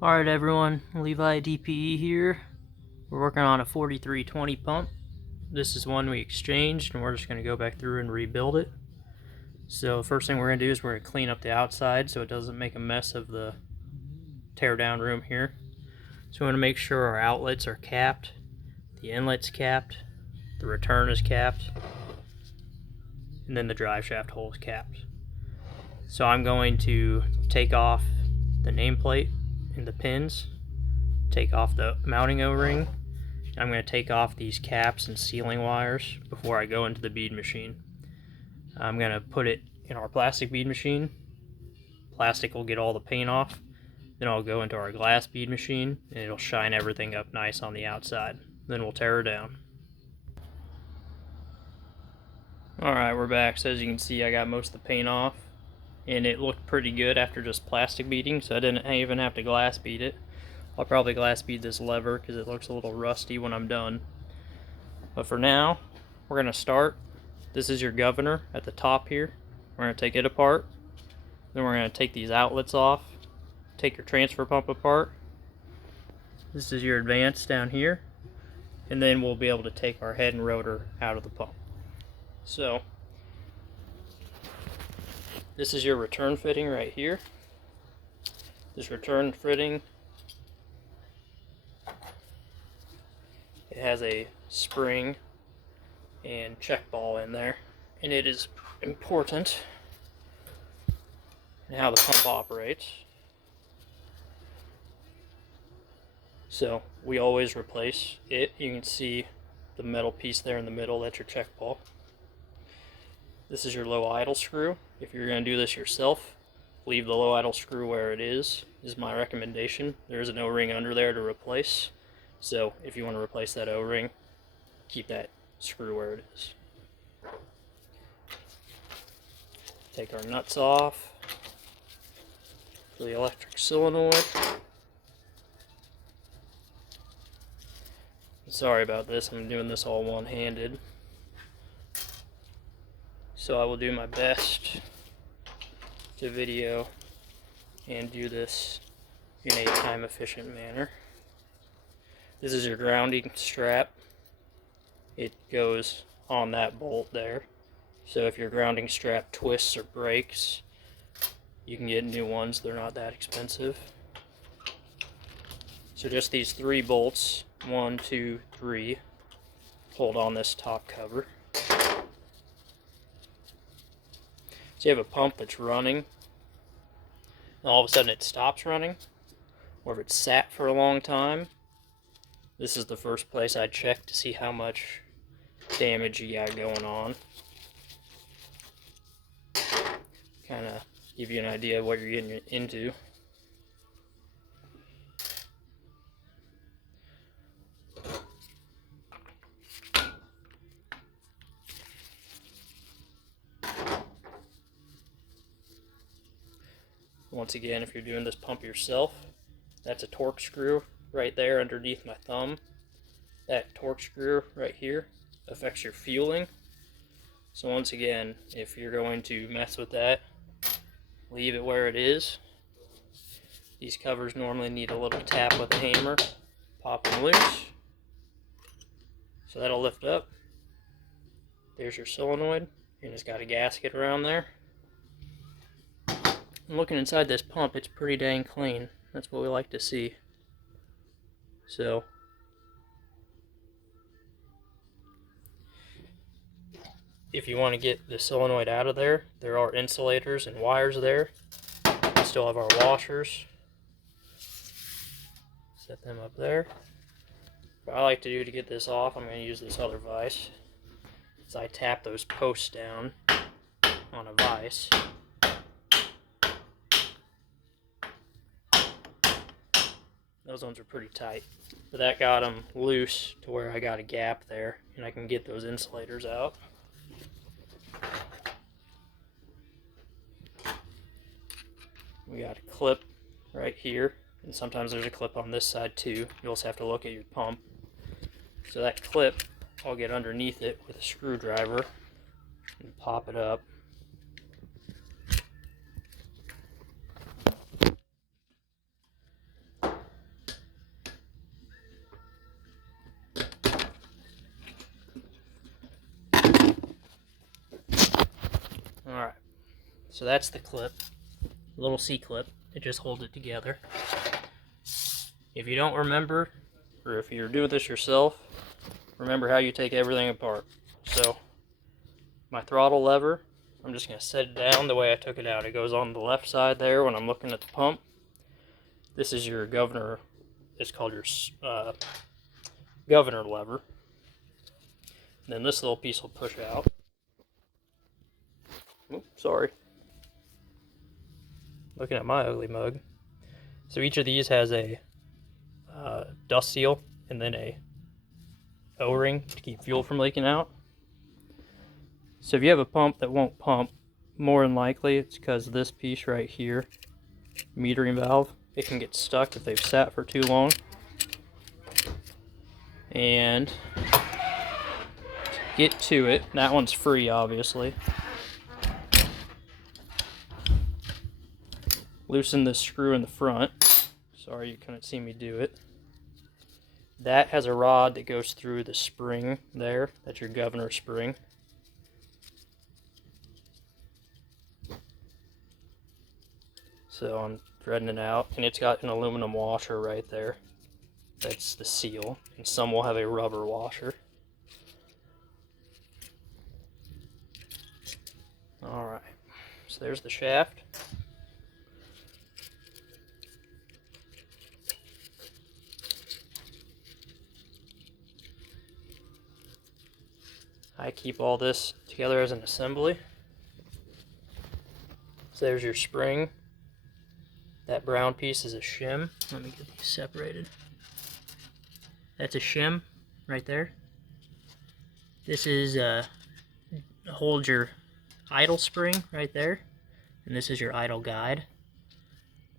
Alright everyone, Levi DPE here. We're working on a 4320 pump. This is one we exchanged and we're just going to go back through and rebuild it. So first thing we're going to do is we're going to clean up the outside so it doesn't make a mess of the tear down room here. So we want to make sure our outlets are capped, the inlet's capped, the return is capped, and then the drive shaft hole is capped. So I'm going to take off the nameplate and the pins, take off the mounting O-ring. I'm going to take off these caps and sealing wires before I go into the bead machine. I'm going to put it in our plastic bead machine. Plastic will get all the paint off. Then I'll go into our glass bead machine and it'll shine everything up nice on the outside. Then we'll tear her down. Alright, we're back. So as you can see, I got most of the paint off. And it looked pretty good after just plastic beading, so I didn't even have to glass bead it. I'll probably glass bead this lever because it looks a little rusty when I'm done. But for now, we're going to start. This is your governor at the top here. We're going to take it apart. Then we're going to take these outlets off. Take your transfer pump apart. This is your advance down here. And then we'll be able to take our head and rotor out of the pump. So this is your return fitting right here. This return fitting, it has a spring and check ball in there, and it is important in how the pump operates. So we always replace it. You can see the metal piece there in the middle, that's your check ball. This is your low idle screw. If you're going to do this yourself, leave the low idle screw where it is my recommendation. There's an O-ring under there to replace. So if you want to replace that O-ring, keep that screw where it is. Take our nuts off for the electric solenoid. Sorry about this, I'm doing this all one-handed. So I will do my best to video and do this in a time-efficient manner. This is your grounding strap. It goes on that bolt there. So if your grounding strap twists or breaks, you can get new ones. They're not that expensive. So just these 3 bolts, 1, 2, 3, hold on this top cover. So you have a pump that's running, and all of a sudden it stops running, or if it's sat for a long time, this is the first place I check to see how much damage you got going on. Kind of give you an idea of what you're getting into. Once again, if you're doing this pump yourself, that's a torque screw right there underneath my thumb. That torque screw right here affects your fueling. So once again, if you're going to mess with that, leave it where it is. These covers normally need a little tap with a hammer, pop them loose. So that'll lift up. There's your solenoid, and it's got a gasket around there. And looking inside this pump, it's pretty dang clean. That's what we like to see. So if you want to get the solenoid out of there, there are insulators and wires there. We still have our washers. Set them up there. What I like to do to get this off, I'm going to use this other vise. Is I tap those posts down on a vise. Those ones are pretty tight, but that got them loose to where I got a gap there, and I can get those insulators out. We got a clip right here, and sometimes there's a clip on this side too. You also have to look at your pump. So that clip, I'll get underneath it with a screwdriver and pop it up. So that's the clip, little C-clip. It just holds it together. If you don't remember, or if you're doing this yourself, remember how you take everything apart. So my throttle lever, I'm just going to set it down the way I took it out. It goes on the left side there when I'm looking at the pump. This is your governor. It's called your governor lever. And then this little piece will push out. Oops, sorry. Looking at my ugly mug. So each of these has a dust seal and then a O-ring to keep fuel from leaking out. So if you have a pump that won't pump, more than likely it's because of this piece right here, metering valve. It can get stuck if they've sat for too long. And to get to it, that one's free obviously. Loosen this screw in the front. Sorry you couldn't see me do it. That has a rod that goes through the spring there. That's your governor spring. So I'm threading it out, and it's got an aluminum washer right there. That's the seal, and some will have a rubber washer. Alright, so there's the shaft. I keep all this together as an assembly. So there's your spring. That brown piece is a shim. Let me get these separated. That's a shim right there. This is holds your idle spring right there. And this is your idle guide.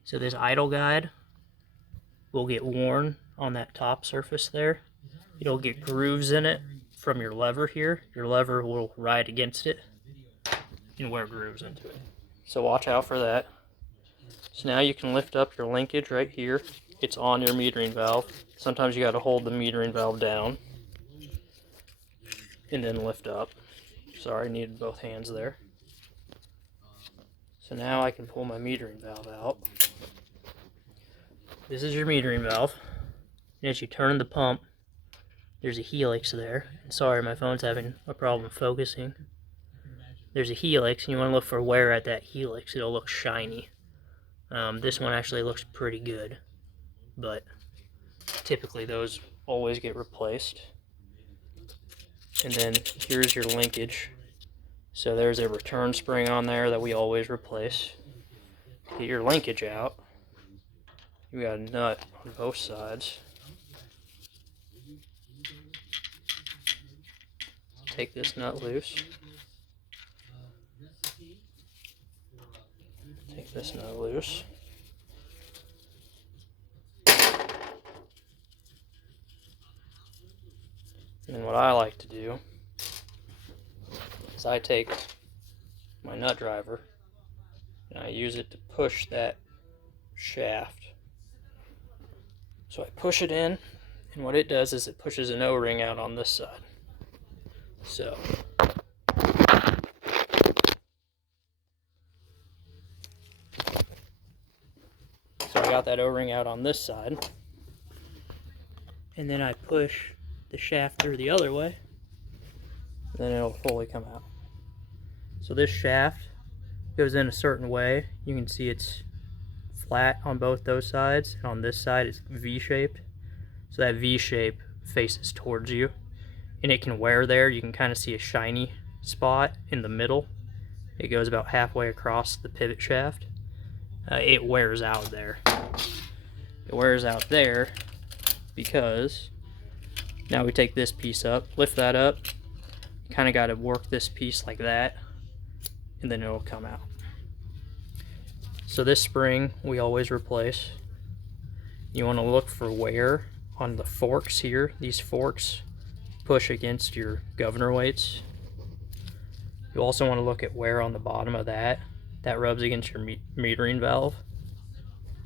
So this idle guide will get worn on that top surface there. It'll get grooves in it from your lever here. Your lever will ride against it and wear grooves into it. So watch out for that. So now you can lift up your linkage right here. It's on your metering valve. Sometimes you got to hold the metering valve down and then lift up. Sorry, I needed both hands there. So now I can pull my metering valve out. This is your metering valve. And as you turn the pump, there's a helix there. Sorry, my phone's having a problem focusing. There's a helix, and you want to look for wear at that helix. It'll look shiny. This one actually looks pretty good, but typically those always get replaced. And then here's your linkage. So there's a return spring on there that we always replace. Get your linkage out. You got a nut on both sides. Take this nut loose. Take this nut loose. And then what I like to do is I take my nut driver and I use it to push that shaft. So I push it in, and what it does is it pushes an O-ring out on this side. So I got that O-ring out on this side, and then I push the shaft through the other way, then it'll fully come out. So this shaft goes in a certain way. You can see it's flat on both those sides, and on this side it's V-shaped. So that V-shape faces towards you, and it can wear there. You can kind of see a shiny spot in the middle. It goes about halfway across the pivot shaft. It wears out there. It wears out there because now we take this piece up, lift that up, kind of got to work this piece like that, and then it'll come out. So this spring we always replace. You want to look for wear on the forks here. These forks push against your governor weights. You also want to look at wear on the bottom of that. That rubs against your metering valve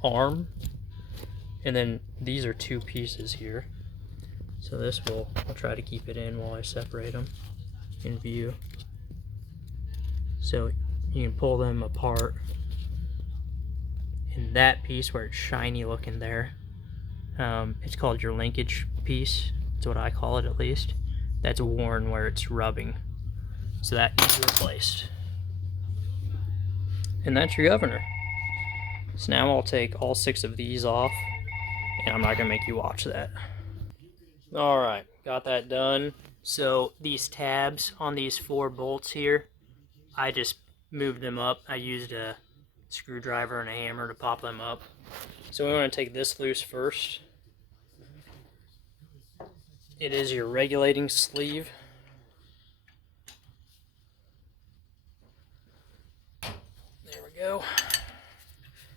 arm. And then these are two pieces here. So this I'll try to keep it in while I separate them in view. So you can pull them apart. And that piece where it's shiny looking there, it's called your linkage piece. That's what I call it, at least. That's worn where it's rubbing. So that needs replaced. And that's your governor. So now I'll take all 6 of these off, and I'm not gonna make you watch that. Alright, got that done. So these tabs on these 4 bolts here, I just moved them up. I used a screwdriver and a hammer to pop them up. So we want to take this loose first. It is your regulating sleeve. There we go.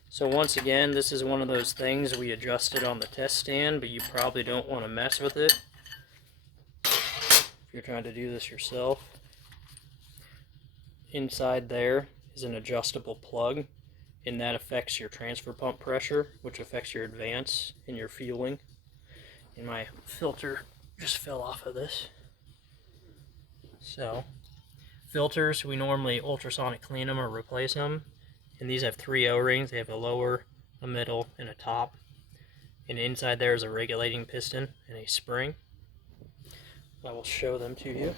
So once again, this is one of those things we adjusted on the test stand, but you probably don't want to mess with it if you're trying to do this yourself. Inside there is an adjustable plug, and that affects your transfer pump pressure, which affects your advance and your fueling. And my filter just fell off of this. So, filters, we normally ultrasonic clean them or replace them. And these have 3 O-rings. They have a lower, a middle, and a top. And inside there is a regulating piston and a spring. I will show them to you.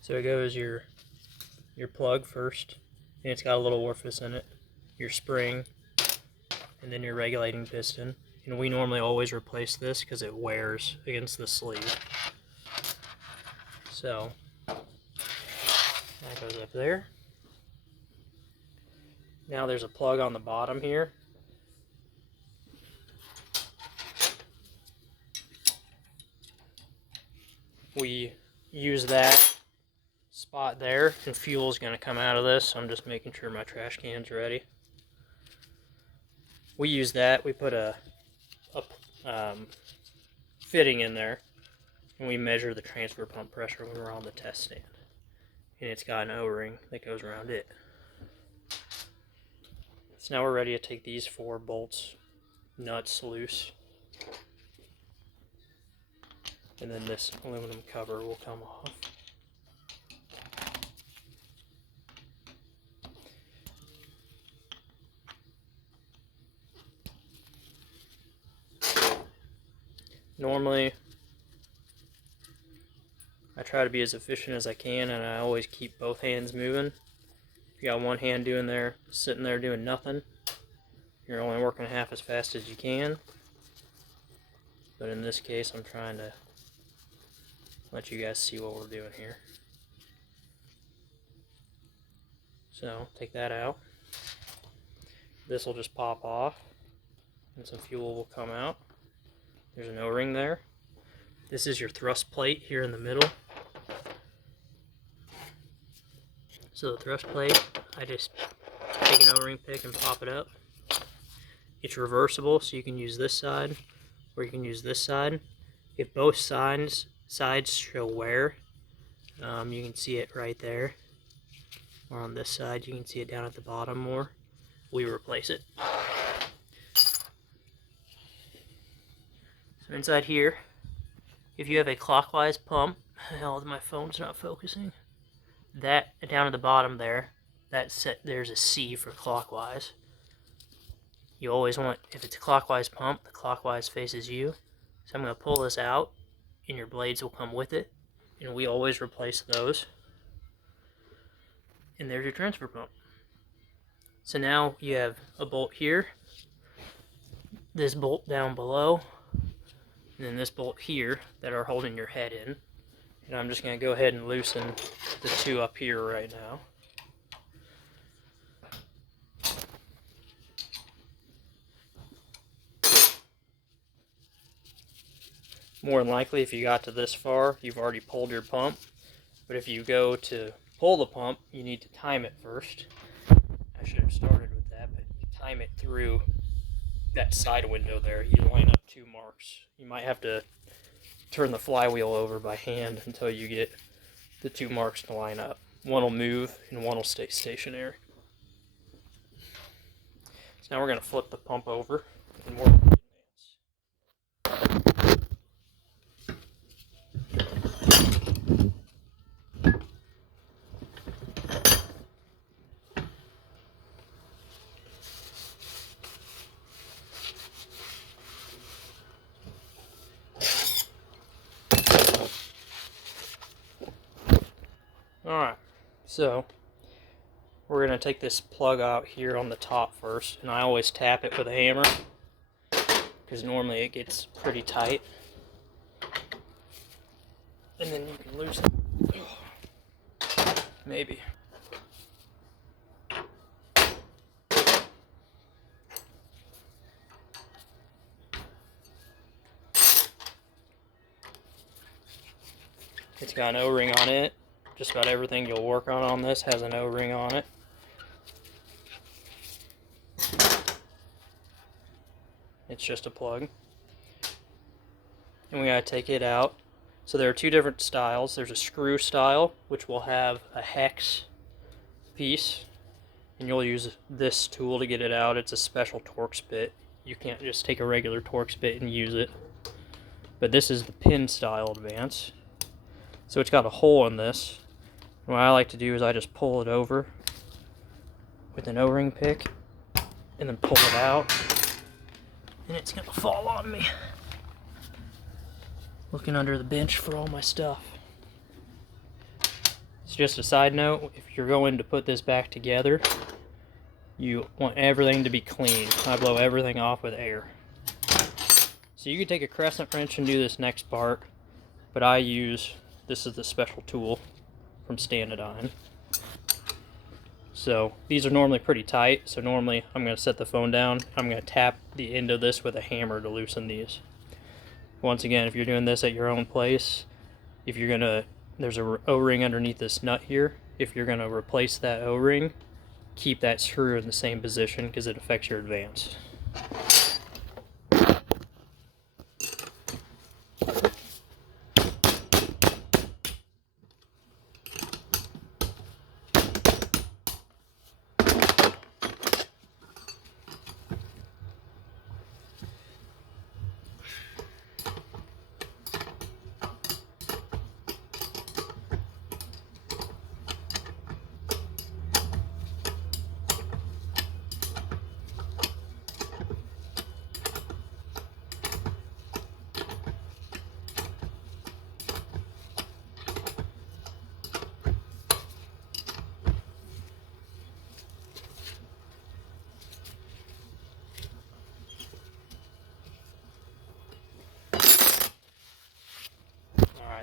So it goes your plug first, and it's got a little orifice in it, your spring, and then your regulating piston. And we normally always replace this because it wears against the sleeve. So that goes up there. Now there's a plug on the bottom here. We use that spot there, and fuel is going to come out of this. So I'm just making sure my trash can's ready. We use that. We put a fitting in there, and we measure the transfer pump pressure when we're on the test stand. And it's got an O-ring that goes around it. So now we're ready to take these 4 bolts, nuts loose. And then this aluminum cover will come off. Normally, I try to be as efficient as I can, and I always keep both hands moving. If you got one hand sitting there doing nothing, you're only working half as fast as you can. But in this case, I'm trying to let you guys see what we're doing here. So, take that out. This will just pop off, and some fuel will come out. There's an O-ring there. This is your thrust plate here in the middle. So the thrust plate, I just take an O-ring pick and pop it up. It's reversible, so you can use this side, or you can use this side. If both sides show wear, you can see it right there. Or on this side, you can see it down at the bottom more. We replace it. So inside here, if you have a clockwise pump, hell, my phone's not focusing. That down at the bottom there, there's a C for clockwise. You always want, if it's a clockwise pump, the clockwise faces you. So I'm going to pull this out, and your blades will come with it. And we always replace those. And there's your transfer pump. So now you have a bolt here, this bolt down below, and then this bolt here that are holding your head in. And I'm just going to go ahead and loosen the 2 up here right now. More than likely, if you got to this far, you've already pulled your pump. But if you go to pull the pump, you need to time it first. I should have started with time it through that side window there, you line up 2 marks. You might have to turn the flywheel over by hand until you get the 2 marks to line up. One will move and one will stay stationary. So now we're going to flip the pump over and work the Alright, so we're going to take this plug out here on the top first, and I always tap it with a hammer because normally it gets pretty tight. And then you can loosen it. Maybe. It's got an O-ring on it. Just about everything you'll work on this has an O-ring on it. It's just a plug. And we gotta take it out. So there are 2 different styles. There's a screw style, which will have a hex piece, and you'll use this tool to get it out. It's a special Torx bit. You can't just take a regular Torx bit and use it. But this is the pin style advance. So it's got a hole in this. And what I like to do is I just pull it over with an O-ring pick and then pull it out, and it's gonna fall on me. Looking under the bench for all my stuff. It's just a side note, if you're going to put this back together, you want everything to be clean. I blow everything off with air. So you can take a crescent wrench and do this next part, but this is the special tool from Stanadyne. So these are normally pretty tight, so normally I'm going to set the phone down. I'm going to tap the end of this with a hammer to loosen these. Once again, if you're doing this at your own place, there's a O-ring underneath this nut here. If you're going to replace that O-ring, keep that screw in the same position because it affects your advance.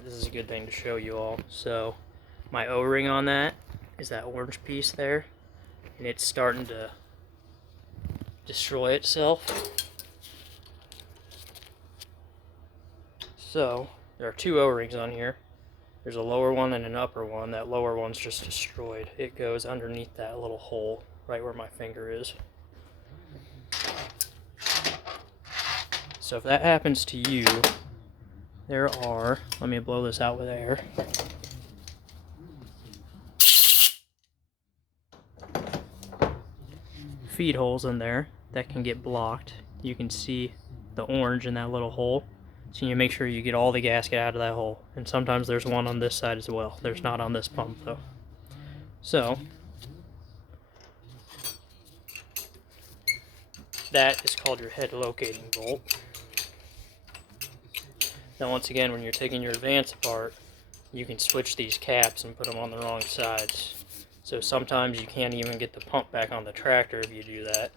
This is a good thing to show you all. So my O-ring on that is that orange piece there, and it's starting to destroy itself. So there are 2 O-rings on here. There's a lower one and an upper one. That lower one's just destroyed. It goes underneath that little hole right where my finger is. So if that happens to you, there are, let me blow this out with air. Feed holes in there that can get blocked. You can see the orange in that little hole. So you make sure you get all the gasket out of that hole. And sometimes there's one on this side as well. There's not on this pump though. So that is called your head locating bolt. Now once again, when you're taking your advance apart, you can switch these caps and put them on the wrong sides. So sometimes you can't even get the pump back on the tractor if you do that.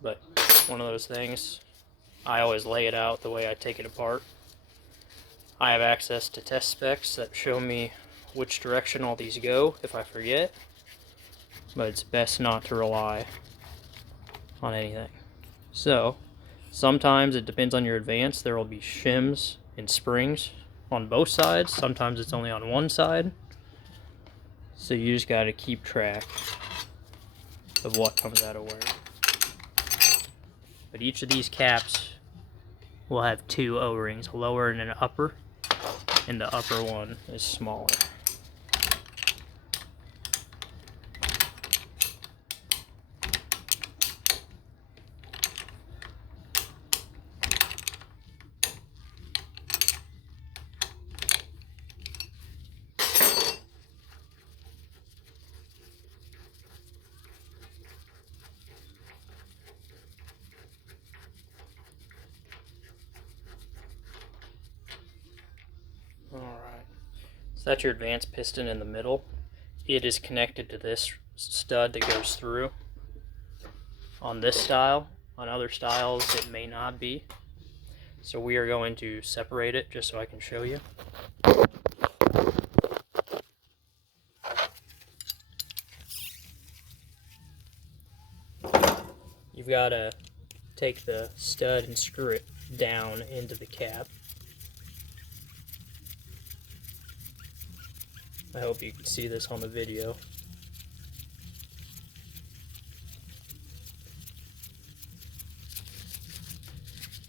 But one of those things, I always lay it out the way I take it apart. I have access to test specs that show me which direction all these go if I forget. But it's best not to rely on anything. So sometimes it depends on your advance. There will be shims and springs on both sides. Sometimes it's only on one side. So you just got to keep track. of what comes out of where. But each of these caps will have two O-rings, a lower and an upper, and the upper one is smaller. Alright, so that's your advanced piston in the middle. It is connected to this stud that goes through. On this style, on other styles it may not be. So we are going to separate it just so I can show you. You've got to take the stud and screw it down into the cap. I hope you can see this on the video.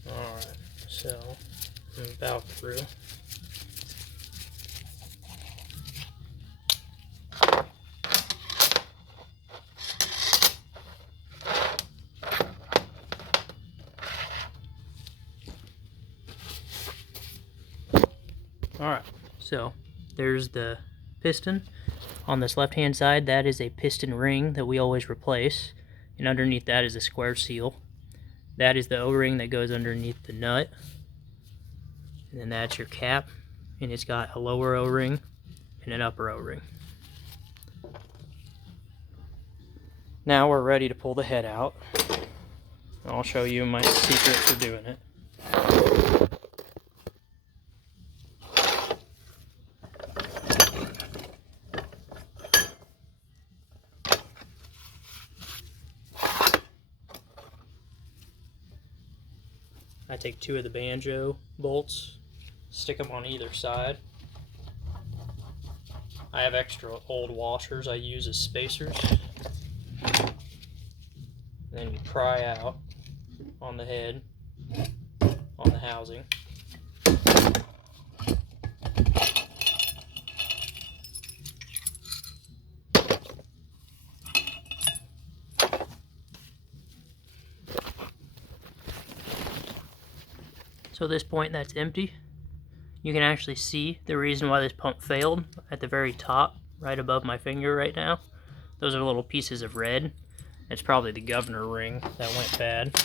Alright, so I'm about through. Alright, so there's the piston. On this left hand side, that is a piston ring that we always replace, and underneath that is a square seal. That is the O-ring that goes underneath the nut, and then that's your cap, and it's got a lower O-ring and an upper O-ring. Now we're ready to pull the head out. I'll show you my secret for doing it. I take two of the banjo bolts, stick them on either side. I have extra old washers I use as spacers. Then you pry out on the head, on the housing. So at this point that's empty. You can actually see the reason why this pump failed at the very top, right above my finger right now. Those are little pieces of red. It's probably the governor ring that went bad.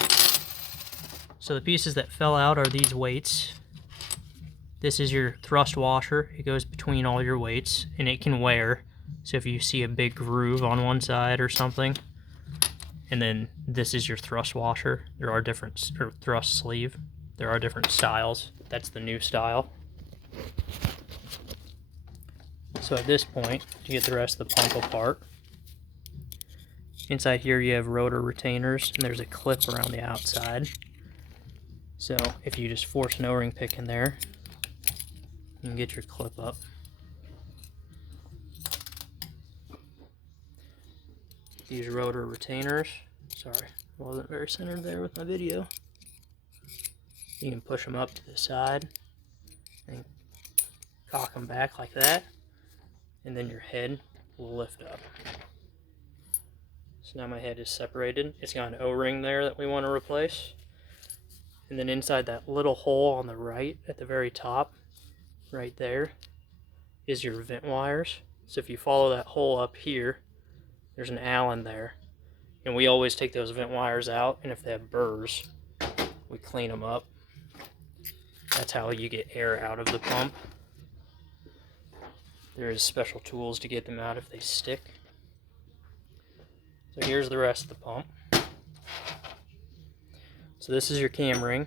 So the pieces that fell out are these weights. This is your thrust washer. It goes between all your weights and it can wear. So if you see a big groove on one side or something, and then this is your thrust washer. There are different, or thrust sleeve. There are different styles. That's the new style. So at this point, to get the rest of the pump apart, inside here you have rotor retainers, and there's a clip around the outside. So if you just force an O-ring pick in there, you can get your clip up. These rotor retainers, sorry, wasn't very centered there with my video. You can push them up to the side and cock them back like that, and then your head will lift up. So now my head is separated. It's got an O-ring there that we want to replace. And then inside that little hole on the right at the very top, right there, is your vent wires. So if you follow that hole up here, there's an Allen there. And we always take those vent wires out, and if they have burrs, we clean them up. That's how you get air out of the pump. There's special tools to get them out if they stick. So here's the rest of the pump. So this is your cam ring.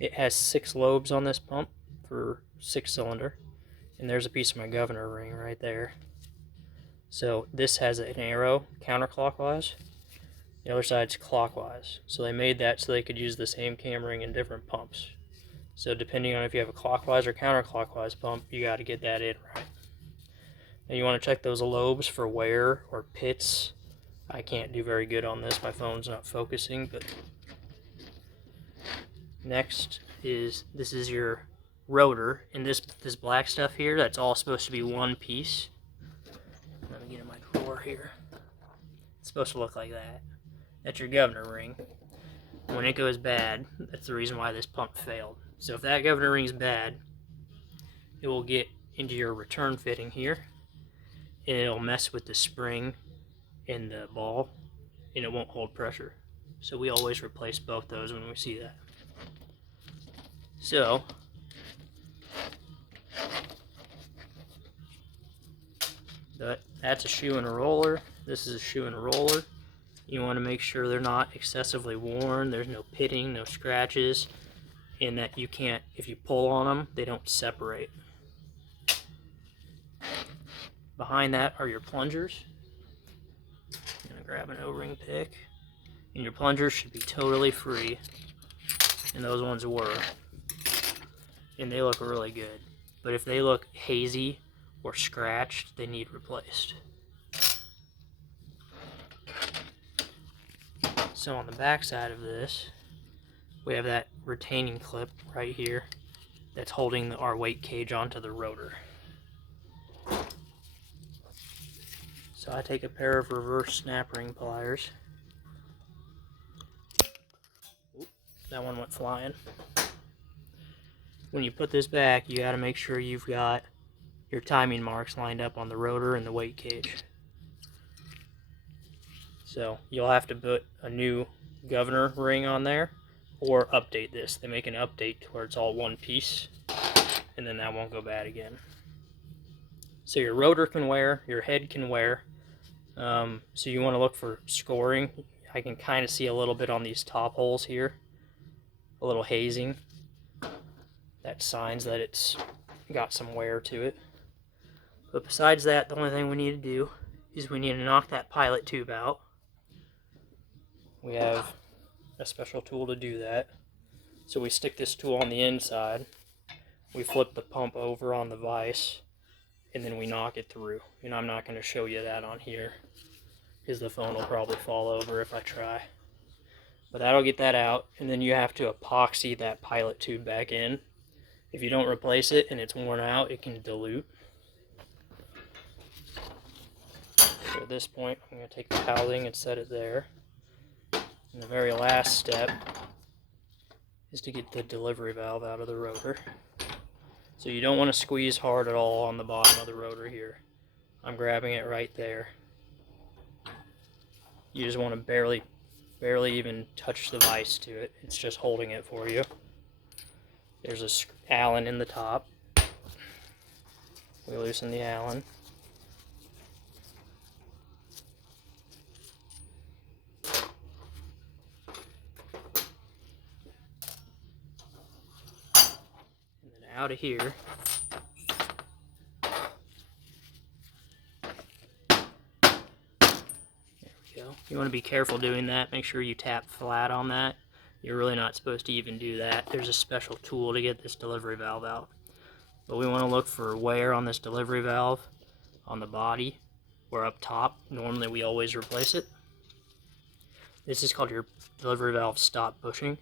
It has 6 lobes on this pump for 6-cylinder. And there's a piece of my governor ring right there. So this has an arrow counterclockwise. The other side's clockwise. So they made that so they could use the same cam ring in different pumps. So depending on if you have a clockwise or counterclockwise pump, you got to get that in right. Now you want to check those lobes for wear or pits I can't do very good on this, my phone's not focusing, but next is, this is your rotor, and this black stuff here, that's all supposed to be one piece. Let me get in my drawer here. It's supposed to look like that. That's your governor ring. When it goes bad, that's the reason why this pump failed. So if that governor ring's bad, it will get into your return fitting here, and it'll mess with the spring in the ball, and it won't hold pressure. So we always replace both those when we see that. So that's a shoe and a roller. This is a shoe and a roller. You want to make sure they're not excessively worn, there's no pitting, no scratches, and that you can't, if you pull on them, they don't separate. Behind that are your plungers. I'm going to grab an O-ring pick, and your plungers should be totally free, and those ones were, and they look really good. But if they look hazy or scratched, they need replaced. So on the back side of this, we have that retaining clip right here that's holding our weight cage onto the rotor. So I take a pair of reverse snap ring pliers. Oop, that one went flying. When you put this back, you got to make sure you've got your timing marks lined up on the rotor and the weight cage. So you'll have to put a new governor ring on there or update this. They make an update to where it's all one piece, and then that won't go bad again. So your rotor can wear, your head can wear. So you want to look for scoring. I can kind of see a little bit on these top holes here, a little hazing. That signs that it's got some wear to it. But besides that, the only thing we need to do is we need to knock that pilot tube out. We have a special tool to do that. So we stick this tool on the inside, we flip the pump over on the vise, and then we knock it through. And I'm not going to show you that on here, because the phone will probably fall over if I try. But that'll get that out, and then you have to epoxy that pilot tube back in. If you don't replace it and it's worn out, it can dilute. So at this point, I'm going to take the housing and set it there. And the very last step is to get the delivery valve out of the rotor. So you don't want to squeeze hard at all on the bottom of the rotor here. I'm grabbing it right there. You just want to barely even touch the vise to it. It's just holding it for you. There's a Allen in the top. We loosen the Allen. And then out of here, you want to be careful doing that. Make sure you tap flat on that. You're really not supposed to even do that. There's a special tool to get this delivery valve out. But we want to look for wear on this delivery valve on the body or up top. Normally we always replace it. This is called your delivery valve stop bushing.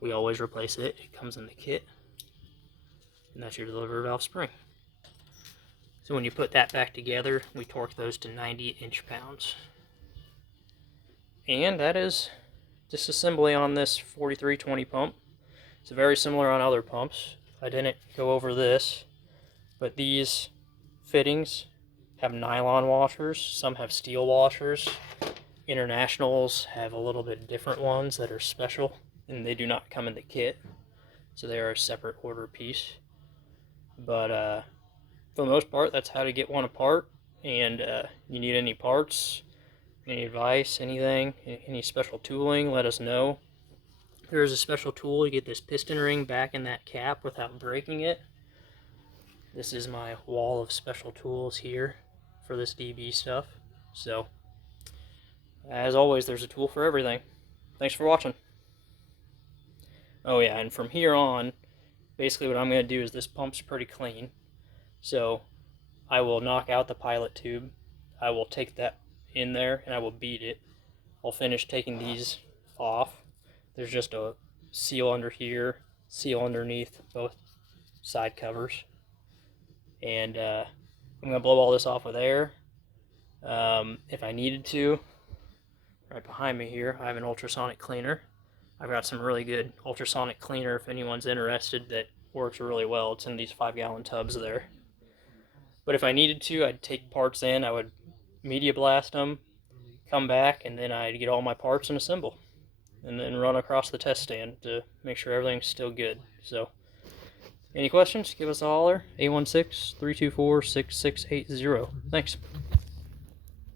We always replace it. It comes in the kit. And that's your delivery valve spring. So when you put that back together, we torque those to 90 inch-pounds. And that is disassembly on this 4320 pump. It's very similar on other pumps. I didn't go over this, but these fittings have nylon washers. Some have steel washers. Internationals have a little bit different ones that are special, and they do not come in the kit, so they are a separate order piece. But for the most part, that's how to get one apart. And you need any parts, any advice, anything, any special tooling, let us know. There's a special tool to get this piston ring back in that cap without breaking it. This is my wall of special tools here for this DB stuff. So, as always, there's a tool for everything. Thanks for watching. Oh yeah, and from here on, basically what I'm going to do is, this pump's pretty clean. So, I will knock out the pilot tube. I will take that in there and I will beat it. I'll finish taking these off. There's just a seal under here, seal underneath both side covers. And I'm going to blow all this off with air. If I needed to, right behind me here, I have an ultrasonic cleaner. I've got some really good ultrasonic cleaner if anyone's interested that works really well. It's in these 5-gallon tubs there. But if I needed to, I'd take parts in, I would media blast them, come back, and then I'd get all my parts and assemble. And then run across the test stand to make sure everything's still good. So, any questions? Give us a holler, 816-324-6680. Thanks.